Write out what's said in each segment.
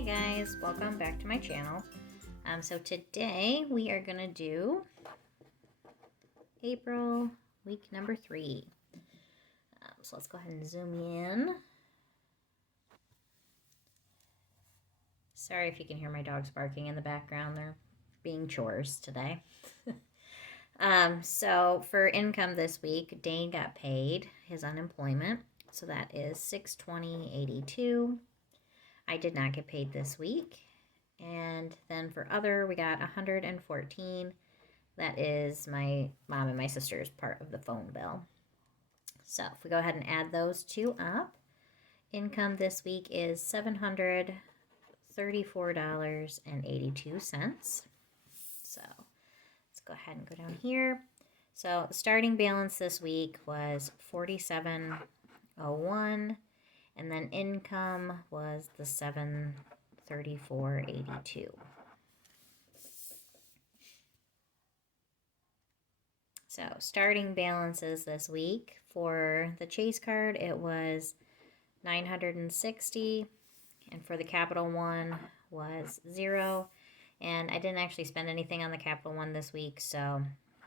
Hey guys, welcome back to my channel. So today we are gonna do April week number 3. So let's go ahead and zoom in. Sorry if you can hear my dogs barking in the background. They're being chores today. So for income this week, Dane got paid his unemployment. So that is $620.82. I did not get paid this week. And then for other, we got $114. That is my mom and my sister's part of the phone bill. So if we go ahead and add those two up, income this week is $734.82. So let's go ahead and go down here. So the starting balance this week was $47.01, and then income was the $734.82. So starting balances this week for the Chase card, it was $960, and for the Capital One was $0. And I didn't actually spend anything on the Capital One this week, so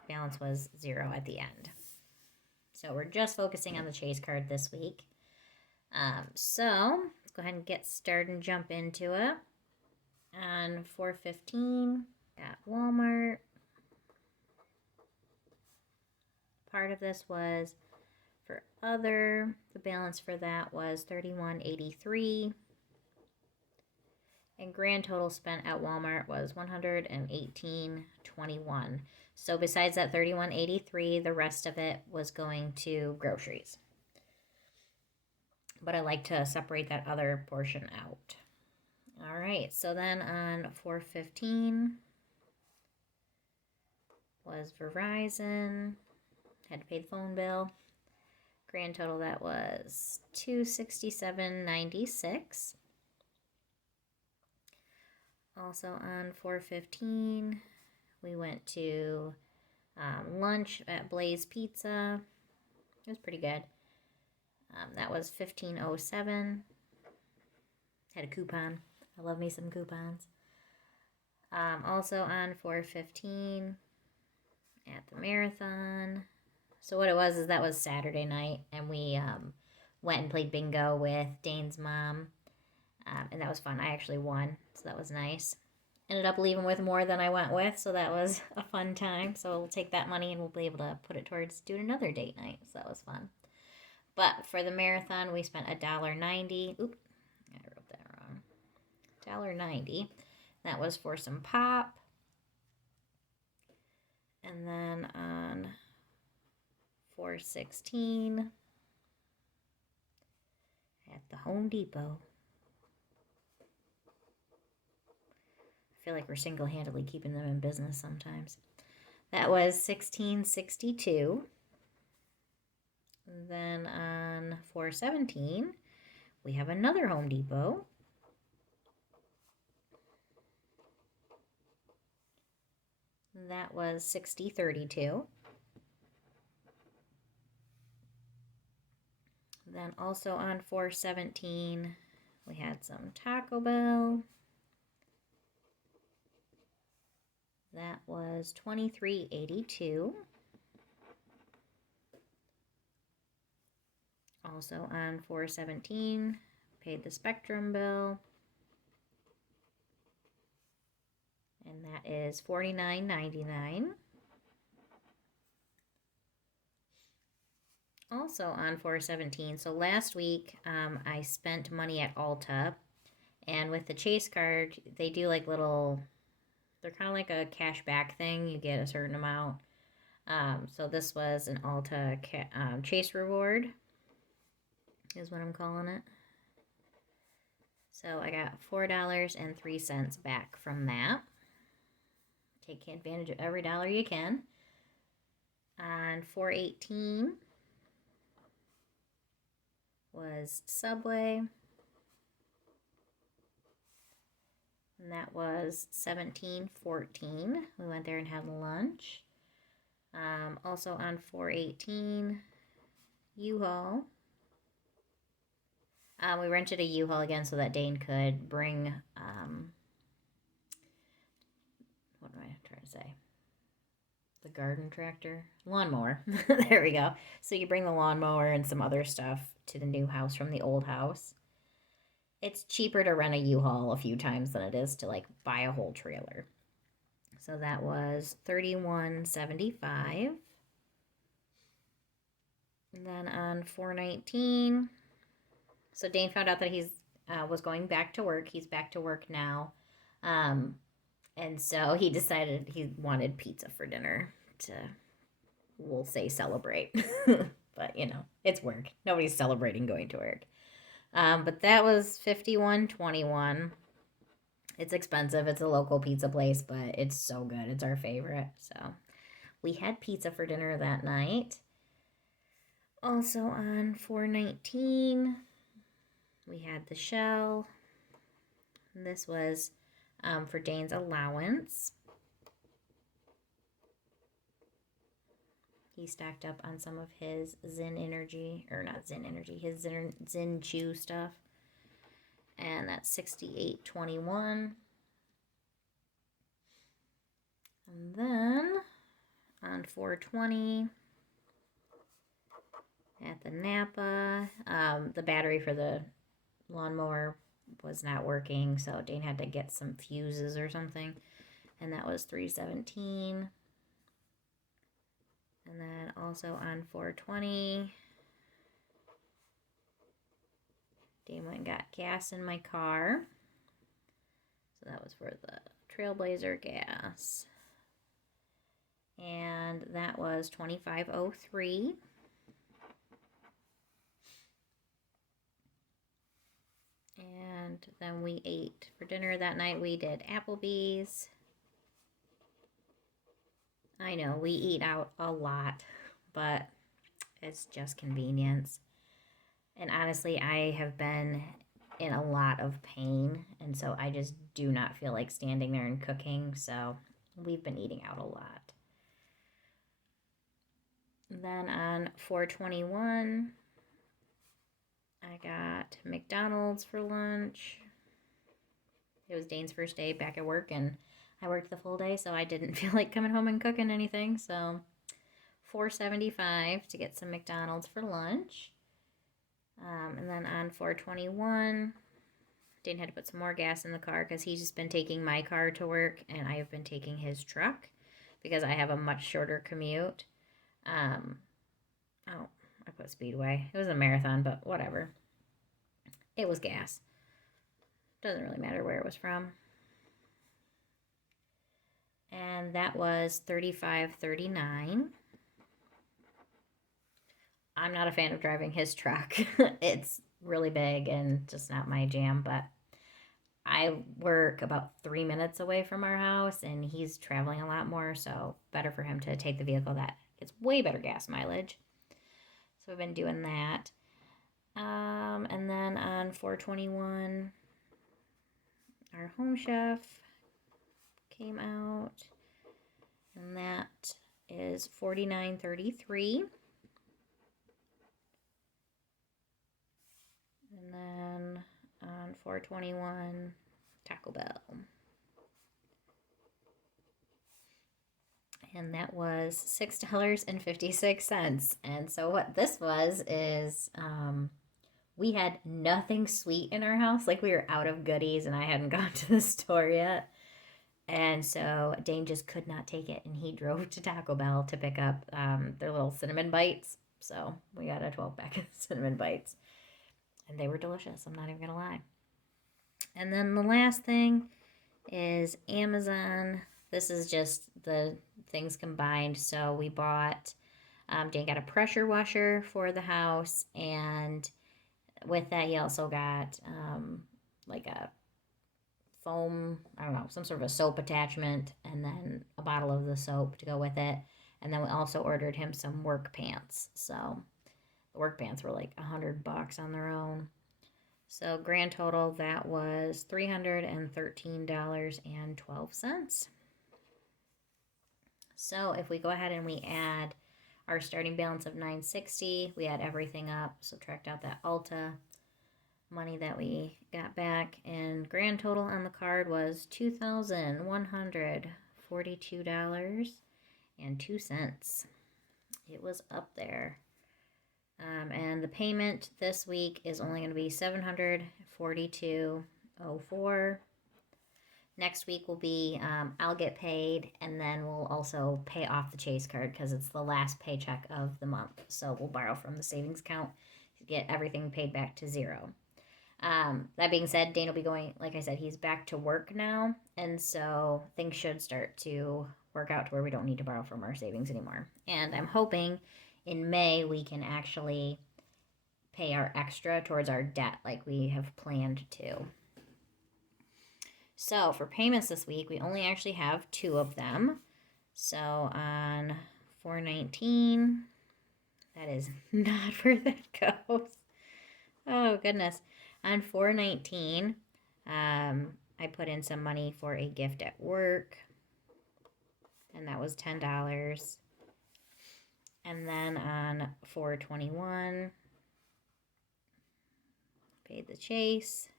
balance was $0 at the end. So we're just focusing on the Chase card this week. So let's go ahead and get started and jump into it. On 4/15, got Walmart. Part of this was for other. The balance for that was $31.83. And grand total spent at Walmart was $118.21. So besides that $31.83, the rest of it was going to groceries. But I like to separate that other portion out. All right, so then on 4/15 was Verizon. Had to pay the phone bill. Grand total that was $267.96. Also on 4/15, we went to lunch at Blaze Pizza. It was pretty good. That was $15.07. Had a coupon. I love me some coupons. Also on 4/15 at the Marathon. So what it was is that was Saturday night, and we went and played bingo with Dane's mom, and that was fun. I actually won, so that was nice. Ended up leaving with more than I went with, so that was a fun time. So we'll take that money and we'll be able to put it towards doing another date night, so that was fun. But for the Marathon, we spent $1.90. Oop, I wrote that wrong. $1.90. That was for some pop. And then on 4/16 at the Home Depot. I feel like we're single-handedly keeping them in business sometimes. That was $16.62. Then on 4/17, we have another Home Depot. That was $60.32. Then also on 4/17, we had some Taco Bell. That was $23.82. Also on 4/17, paid the Spectrum bill. And that is $49.99. Also on 4/17, so last week I spent money at Ulta, and with the Chase card, they do like little, they're kind of like a cash back thing. You get a certain amount. So this was an Ulta Chase reward, is what I'm calling it. So I got $4.03 back from that. Take advantage of every dollar you can. On 4/18 was Subway, and that was $17.14. We went there and had lunch. Also on 4/18, U-Haul. We rented a U-Haul again so that Dane could bring, what am I trying to say? The garden tractor? Lawnmower. There we go. So you bring the lawnmower and some other stuff to the new house from the old house. It's cheaper to rent a U-Haul a few times than it is to like buy a whole trailer. So that was $31.75. And then on 4/19, so Dane found out that he's was going back to work. He's back to work now. And so he decided he wanted pizza for dinner to, we'll say, celebrate. But, you know, it's work. Nobody's celebrating going to work. But that was $51.21. It's expensive. It's a local pizza place, but it's so good. It's our favorite. So we had pizza for dinner that night. Also on 4/19, we had the shell. This was for Dane's allowance. He stacked up on some of his Zen Energy, or not Zen Energy, his Zen Chew stuff. And that's $68.21. And then on 4/20, at the Napa, the battery for the lawnmower was not working, so Dane had to get some fuses or something, and that was $3.17. And then also on 4/20, Dane went and got gas in my car, so that was for the Trailblazer gas, and that was $25.03. And then we ate for dinner that night. We did Applebee's. I know we eat out a lot, but it's just convenience. And honestly, I have been in a lot of pain, and so I just do not feel like standing there and cooking, so we've been eating out a lot. Then on 4/21, I got McDonald's for lunch. It was Dane's first day back at work, and I worked the full day, so I didn't feel like coming home and cooking anything. So $4.75 to get some McDonald's for lunch. And then on 4/21, Dane had to put some more gas in the car because he's just been taking my car to work, and I have been taking his truck because I have a much shorter commute. I put Speedway. It was a marathon, but whatever. It was gas. Doesn't really matter where it was from. And that was $35.39. I'm not a fan of driving his truck. It's really big and just not my jam, but I work about 3 minutes away from our house, and he's traveling a lot more, so better for him to take the vehicle that gets way better gas mileage. So we've been doing that. And then on 4/21, our Home Chef came out, and that is $49.33. And then on 4/21, Taco Bell. And that was $6.56. And so what this was is we had nothing sweet in our house. Like, we were out of goodies, and I hadn't gone to the store yet. And so Dane just could not take it, and he drove to Taco Bell to pick up their little cinnamon bites. So we got a 12-pack of cinnamon bites, and they were delicious. I'm not even gonna lie. And then the last thing is Amazon. This is just the things combined. So we bought, Dane got a pressure washer for the house, and with that he also got like a foam, I don't know, some sort of a soap attachment, and then a bottle of the soap to go with it. And then we also ordered him some work pants. So the work pants were like $100 on their own. So grand total, that was $313.12. So if we go ahead and we add our starting balance of $960, we add everything up, subtract out that Ulta money that we got back, and grand total on the card was $2,142.02. It was up there. And the payment this week is only going to be $742.04. Next week will be I'll get paid, and then we'll also pay off the Chase card because it's the last paycheck of the month. So we'll borrow from the savings account to get everything paid back to zero. That being said, Dane will be going, like I said, he's back to work now, and so things should start to work out to where we don't need to borrow from our savings anymore. And I'm hoping in May we can actually pay our extra towards our debt like we have planned to. So for payments this week, we only actually have 2 of them. So on 4/19, that is not where that goes. Oh goodness. On 4/19, I put in some money for a gift at work, and that was $10. And then on 4/21, paid the Chase.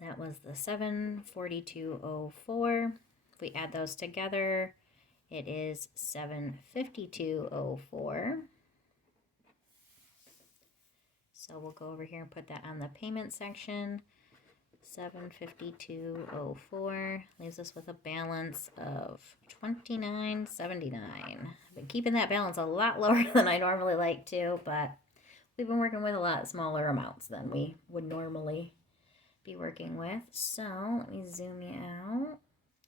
That was the $742.04. If we add those together, it is $752.04. So we'll go over here and put that on the payment section. $752.04 leaves us with a balance of $29.79. I've been keeping that balance a lot lower than I normally like to, but we've been working with a lot smaller amounts than we would normally be working with. So let me zoom you out.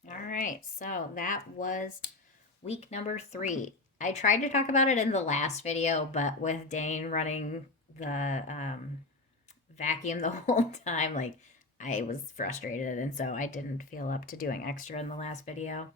All right, so that was week number 3. I tried to talk about it in the last video, but with Dane running the vacuum the whole time, like, I was frustrated, and so I didn't feel up to doing extra in the last video.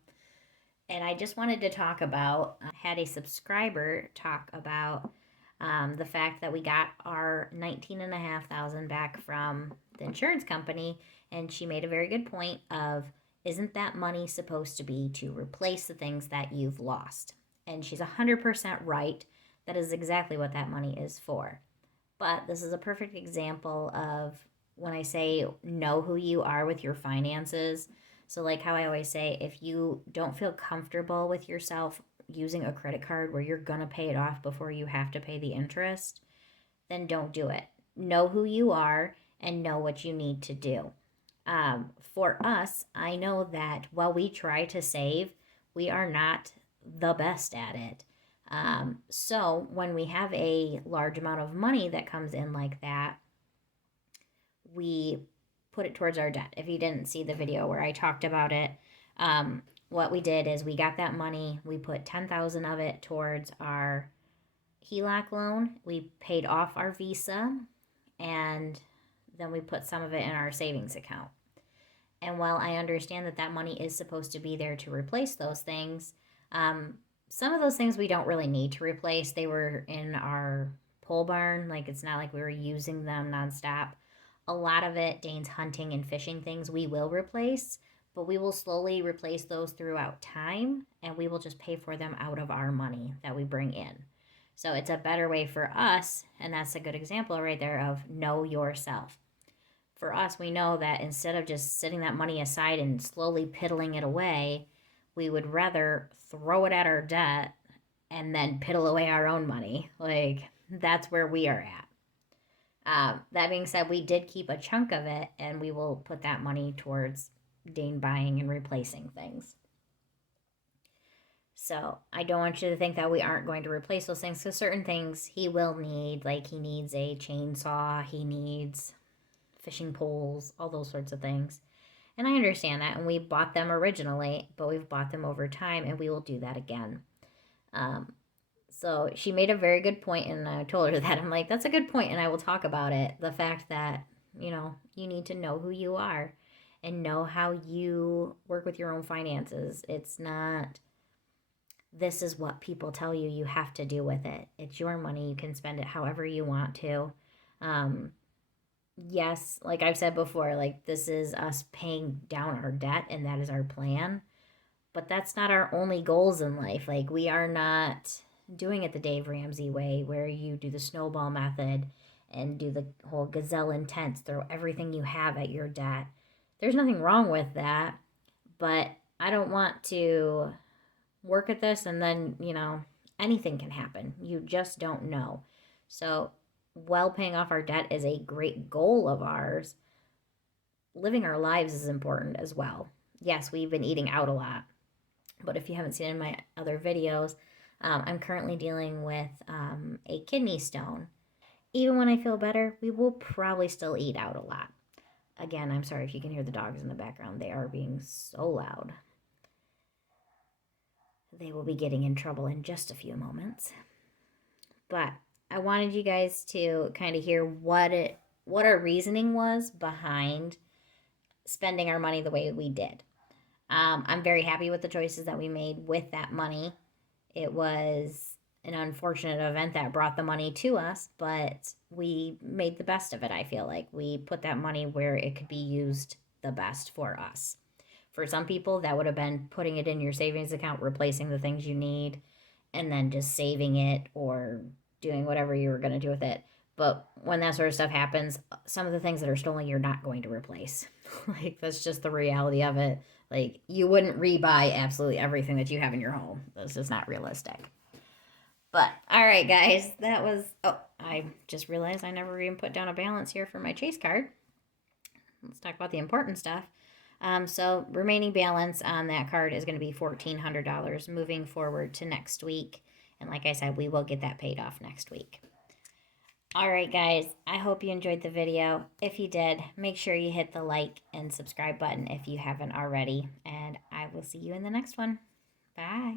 And I just wanted to talk about, had a subscriber talk about the fact that we got our $19,500 back from the insurance company, and she made a very good point of, isn't that money supposed to be to replace the things that you've lost? And she's 100% right. That is exactly what that money is for. But this is a perfect example of when I say know who you are with your finances. So like how I always say, if you don't feel comfortable with yourself using a credit card where you're going to pay it off before you have to pay the interest, then don't do it. Know who you are and know what you need to do. For us, I know that while we try to save, we are not the best at it. So when we have a large amount of money that comes in like that, we put it towards our debt. If you didn't see the video where I talked about it, what we did is we got that money, we put $10,000 of it towards our HELOC loan, we paid off our Visa, and then we put some of it in our savings account. And while I understand that that money is supposed to be there to replace those things, some of those things we don't really need to replace. They were in our pole barn. Like, it's not like we were using them nonstop. A lot of it, Dane's hunting and fishing things, we will replace, but we will slowly replace those throughout time, and we will just pay for them out of our money that we bring in. So it's a better way for us, and that's a good example right there of know yourself. For us, we know that instead of just setting that money aside and slowly piddling it away, we would rather throw it at our debt and then piddle away our own money. Like, that's where we are at. That being said, we did keep a chunk of it, and we will put that money towards Dane buying and replacing things. So I don't want you to think that we aren't going to replace those things, because certain things he will need, like he needs a chainsaw, he needs fishing poles, all those sorts of things. And I understand that, and we bought them originally, but we've bought them over time, and we will do that again. So she made a very good point, and I told her that. I'm like, that's a good point, and I will talk about it. The fact that, you need to know who you are and know how you work with your own finances. It's not, this is what people tell you you have to do with it. It's your money. You can spend it however you want to. Yes, like I've said before, like, this is us paying down our debt, and that is our plan. But that's not our only goals in life. Like, we are not doing it the Dave Ramsey way, where you do the snowball method and do the whole gazelle intense, throw everything you have at your debt. There's nothing wrong with that, but I don't want to work at this and then, anything can happen. You just don't know. So, while paying off our debt is a great goal of ours, living our lives is important as well. Yes, we've been eating out a lot, but if you haven't seen in my other videos, I'm currently dealing with a kidney stone. Even when I feel better, we will probably still eat out a lot. Again, I'm sorry if you can hear the dogs in the background. They are being so loud. They will be getting in trouble in just a few moments. But I wanted you guys to kind of hear what our reasoning was behind spending our money the way we did. I'm very happy with the choices that we made with that money. It was an unfortunate event that brought the money to us, but we made the best of it, I feel like. We put that money where it could be used the best for us. For some people, that would have been putting it in your savings account, replacing the things you need, and then just saving it or doing whatever you were going to do with it. But when that sort of stuff happens, some of the things that are stolen, you're not going to replace. Like, that's just the reality of it. Like, you wouldn't rebuy absolutely everything that you have in your home. That's just not realistic. But, all right, guys, that was... Oh, I just realized I never even put down a balance here for my Chase card. Let's talk about the important stuff. So remaining balance on that card is going to be $1,400 moving forward to next week. And like I said, we will get that paid off next week. All right, guys, I hope you enjoyed the video. If you did, make sure you hit the like and subscribe button if you haven't already. And I will see you in the next one. Bye.